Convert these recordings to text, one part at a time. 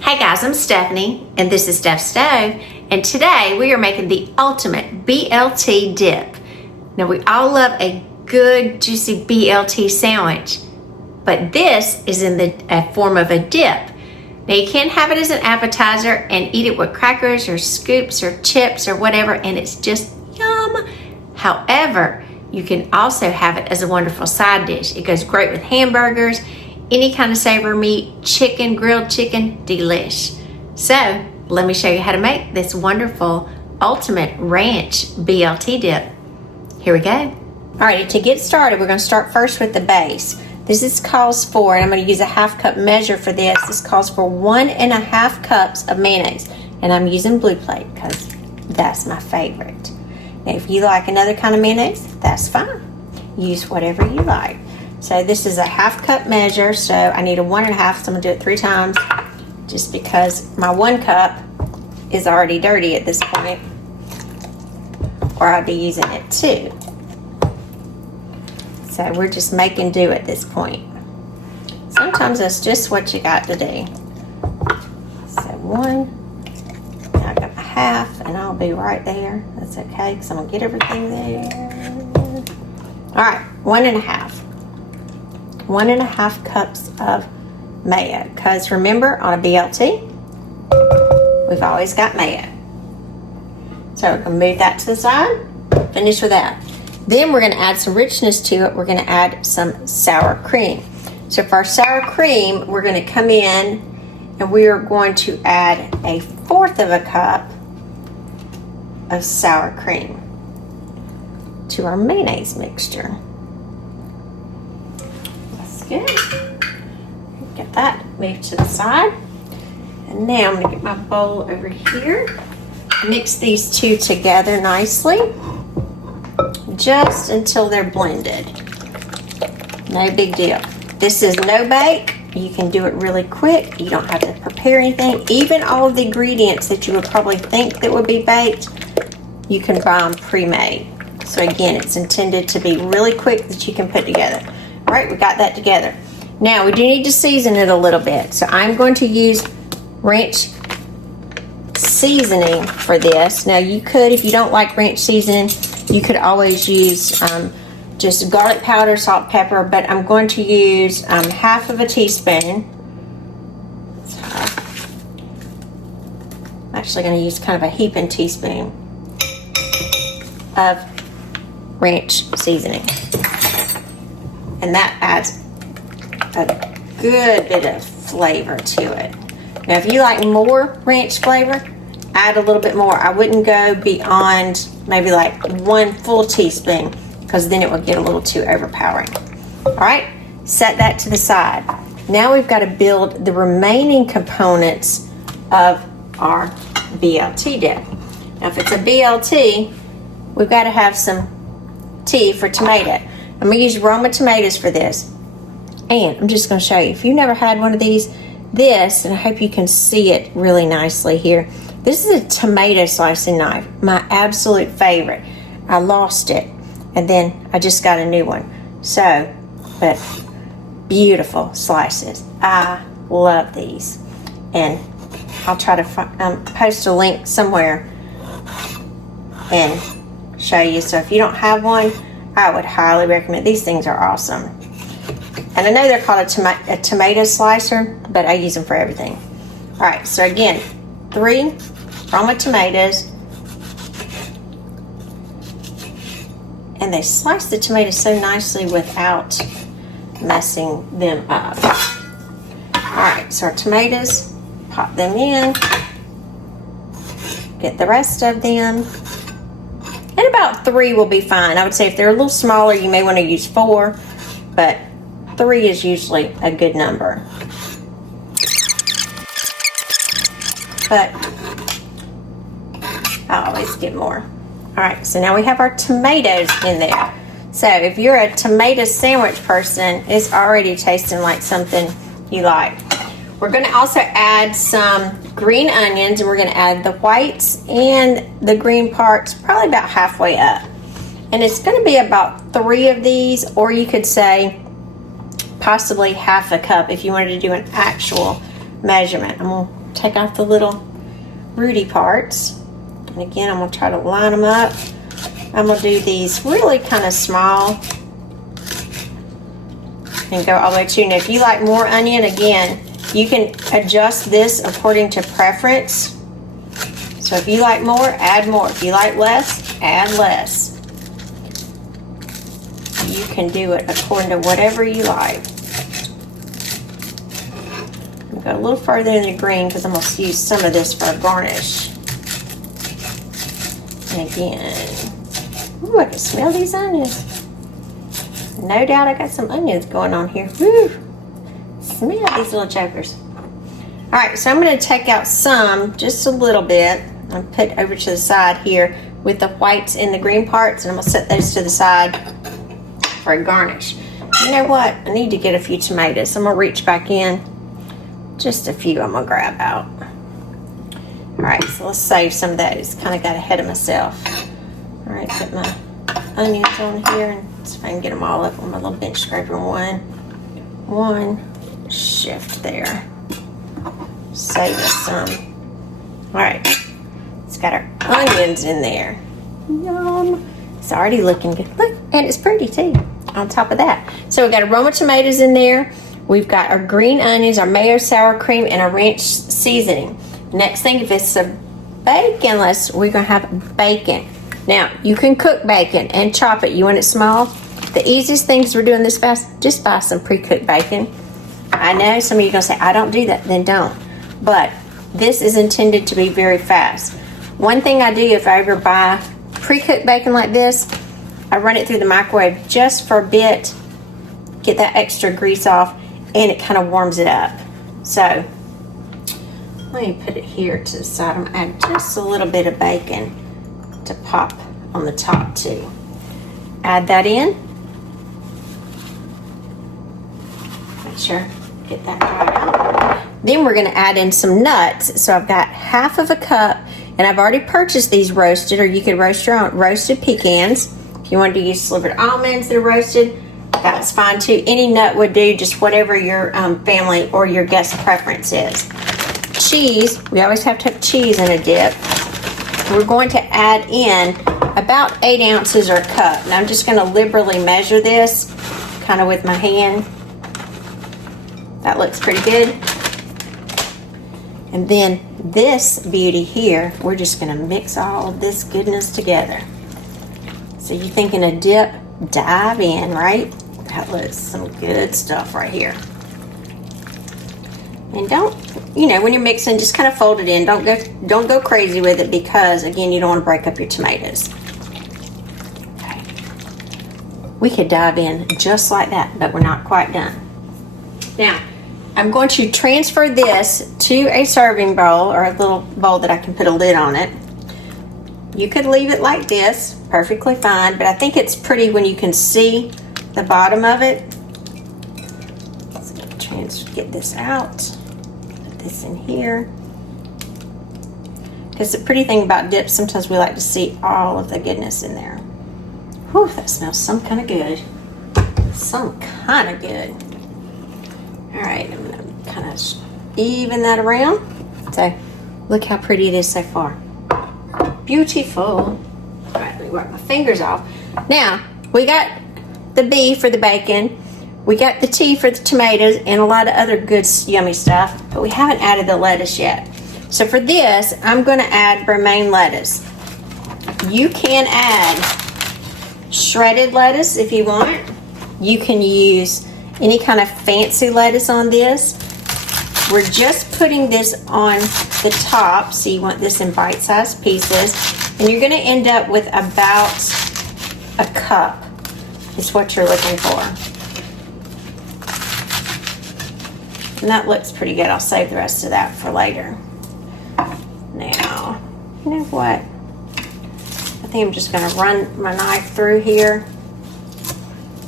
Hey guys, I'm Stephanie, and this is Steph Stove, and today we are making the ultimate BLT dip. Now we all love a good juicy BLT sandwich, but this is in the form of a dip. Now you can have it as an appetizer and eat it with crackers or scoops or chips or whatever, and it's just yum. However, you can also have it as a wonderful side dish. It goes great with hamburgers, any kind of savory meat, chicken, grilled chicken, delish. So let me show you how to make this wonderful ultimate ranch BLT dip. Here we go. Alrighty, to get started, we're going to start first with the base. This calls for, and I'm going to use a half cup measure for this. This calls for 1.5 cups of mayonnaise, and I'm using Blue Plate because that's my favorite. Now, if you like another kind of mayonnaise, that's fine. Use whatever you like. So this is a half cup measure, so I need a 1.5, so I'm gonna do it 3 times just because my 1 cup is already dirty at this point, or I'll be using it 2. So we're just making do at this point. Sometimes that's just what you got to do. So 1, now I got my half, and I'll be right there. That's okay, because I'm gonna get everything there. All right, 1.5. 1.5 cups of mayo, because remember, on a BLT we've always got mayo. So we're going to move that to the side, finish with that. Then we're going to add some richness to it. We're going to add some sour cream. So for our sour cream, we're going to come in and we are going to add 1/4 cup of sour cream to our mayonnaise mixture. Good. Get that moved to the side. And now I'm going to get my bowl over here. Mix these two together nicely, just until they're blended. No big deal. This is no bake. You can do it really quick. You don't have to prepare anything. Even all of the ingredients that you would probably think that would be baked, you can buy them pre-made. So again, it's intended to be really quick that you can put together. All right, we got that together. Now we do need to season it a little bit. So I'm going to use ranch seasoning for this. Now you could, if you don't like ranch seasoning, you could always use just garlic powder, salt, pepper, but I'm going to use 1/2 teaspoon. I'm actually going to use kind of a heaping teaspoon of ranch seasoning. And that adds a good bit of flavor to it. Now, if you like more ranch flavor, add a little bit more. I wouldn't go beyond maybe like 1 full teaspoon, because then it will get a little too overpowering. All right, set that to the side. Now we've got to build the remaining components of our BLT dip. Now, if it's a BLT, we've got to have some T for tomato. I'm going to use Roma tomatoes for this. And I'm just going to show you. If you've never had one of these, and I hope you can see it really nicely here. This is a tomato slicing knife, my absolute favorite. I lost it, and then I just got a new one. So, but beautiful slices. I love these. And I'll try to post a link somewhere and show you. So if you don't have one, I would highly recommend. These things are awesome. And I know they're called a tomato slicer, but I use them for everything. All right, so again, 3 Roma tomatoes. And they slice the tomatoes so nicely without messing them up. All right, so our tomatoes, pop them in. Get the rest of them. And about 3 will be fine. I would say if they're a little smaller, you may want to use 4, but 3 is usually a good number. But I always get more. All right, so now we have our tomatoes in there. So if you're a tomato sandwich person, it's already tasting like something you like. We're going to also add some green onions, and we're going to add the whites and the green parts probably about halfway up. And it's going to be about 3 of these, or you could say possibly 1/2 cup if you wanted to do an actual measurement. I'm going take off the little rooty parts. And again, I'm gonna try to line them up. I'm gonna do these really kind of small and go all the way to. Now, if you like more onion, again, you can adjust this according to preference. So if you like more, add more. If you like less, add less. You can do it according to whatever you like. I'm gonna go a little further in the green because I'm gonna use some of this for a garnish. And again, ooh, I can smell these onions. No doubt I got some onions going on here. Woo! Smell these little jokers. All right, so I'm going to take out some, just a little bit, and put over to the side here with the whites and the green parts, and I'm going to set those to the side for a garnish. You know what? I need to get a few tomatoes. I'm going to reach back in. Just a few I'm going to grab out. All right, so let's save some of those. Kind of got ahead of myself. All right, put my onions on here and see if I can get them all up on my little bench scraper. One shift there. Save us some. All right, it's got our onions in there. Yum. It's already looking good. Look, and it's pretty too on top of that. So we've got Roma tomatoes in there. We've got our green onions, our mayo sour cream, and our ranch seasoning. Next thing, if it's a baconless, we're gonna have bacon. Now, you can cook bacon and chop it. You want it small? The easiest things we're doing this fast, just buy some pre-cooked bacon. I know some of you are gonna say, I don't do that, then don't. But this is intended to be very fast. One thing I do if I ever buy pre-cooked bacon like this, I run it through the microwave just for a bit, get that extra grease off, and it kind of warms it up. So, let me put it here to the side. I'm gonna add just a little bit of bacon to pop on the top too. Add that in. Make sure get that dried out. Then we're going to add in some nuts. So I've got half of a cup, and I've already purchased these roasted, or you could roast your own roasted pecans. If you wanted to use slivered almonds that are roasted, that's fine too. Any nut would do, just whatever your family or your guest preference is. Cheese, we always have to have cheese in a dip. We're going to add in about 8 ounces or a cup. And I'm just going to liberally measure this kind of with my hand. That looks pretty good. And then this beauty here, we're just going to mix all of this goodness together. So you're thinking a dip, dive in, right? That looks some good stuff right here. And don't, you know, when you're mixing, just kind of fold it in. Don't go crazy with it because, again, you don't want to break up your tomatoes. Okay. We could dive in just like that, but we're not quite done. Now, I'm going to transfer this to a serving bowl, or a little bowl that I can put a lid on it. You could leave it like this, perfectly fine, but I think it's pretty when you can see the bottom of it. Let's get this out. This in here, because the pretty thing about dips, sometimes we like to see all of the goodness in there. Whew, that smells some kind of good. Some kind of good. All right, I'm gonna kind of even that around. So look how pretty it is so far. Beautiful. All right, let me wipe my fingers off. Now we got the beef for the bacon. We got the tea for the tomatoes and a lot of other good, yummy stuff, but we haven't added the lettuce yet. So for this, I'm going to add romaine lettuce. You can add shredded lettuce if you want. You can use any kind of fancy lettuce on this. We're just putting this on the top, so you want this in bite-sized pieces, and you're going to end up with about a cup is what you're looking for. And that looks pretty good. I'll save the rest of that for later. Now, you know what? I think I'm just going to run my knife through here.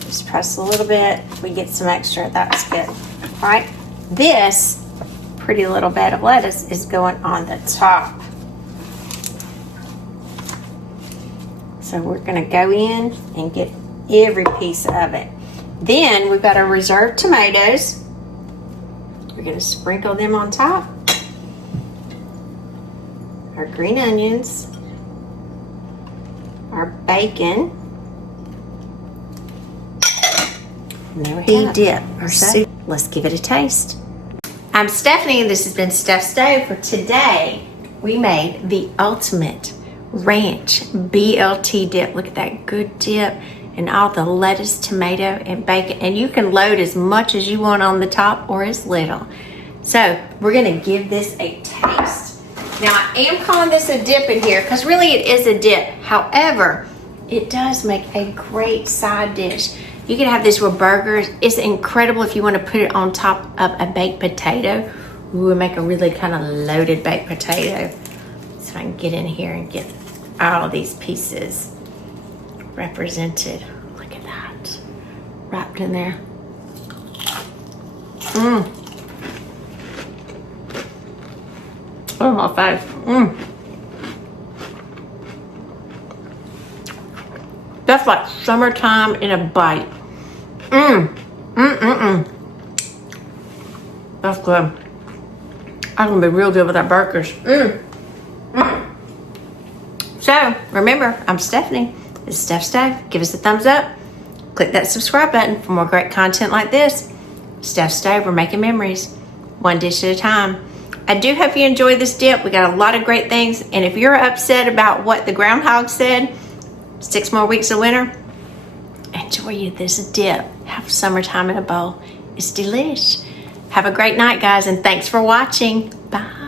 Just press a little bit. If we get some extra, that's good. All right. This pretty little bed of lettuce is going on the top. So we're going to go in and get every piece of it. Then we've got our reserved tomatoes. We're going to sprinkle them on top. our green onions, our bacon, and there we have dip, our soup. Let's give it a taste. I'm Stephanie, and this has been Steph's Stove. For today, we made the ultimate Ranch BLT dip. Look at that good dip and all the lettuce, tomato, and bacon. And you can load as much as you want on the top or as little. So we're gonna give this a taste. Now I am calling this a dip in here because really it is a dip. However, it does make a great side dish. You can have this with burgers. It's incredible if you want to put it on top of a baked potato. Ooh, and make a really kind of loaded baked potato. So I can get in here and get all these pieces represented. Look at that. Wrapped in there. Mmm. Oh, my face. Mmm. That's like summertime in a bite. Mmm. Mmm, mmm, mmm. That's good. I'm gonna be real good with our burgers. Mmm. Mm. So, remember, I'm Stephanie. This is Steph's Stove. Give us a thumbs up. Click that subscribe button for more great content like this. Steph's Stove, we're making memories. One dish at a time. I do hope you enjoyed this dip. We got a lot of great things. And if you're upset about what the groundhog said, 6 more weeks of winter, enjoy this dip. Have summertime in a bowl. It's delish. Have a great night, guys, and thanks for watching. Bye.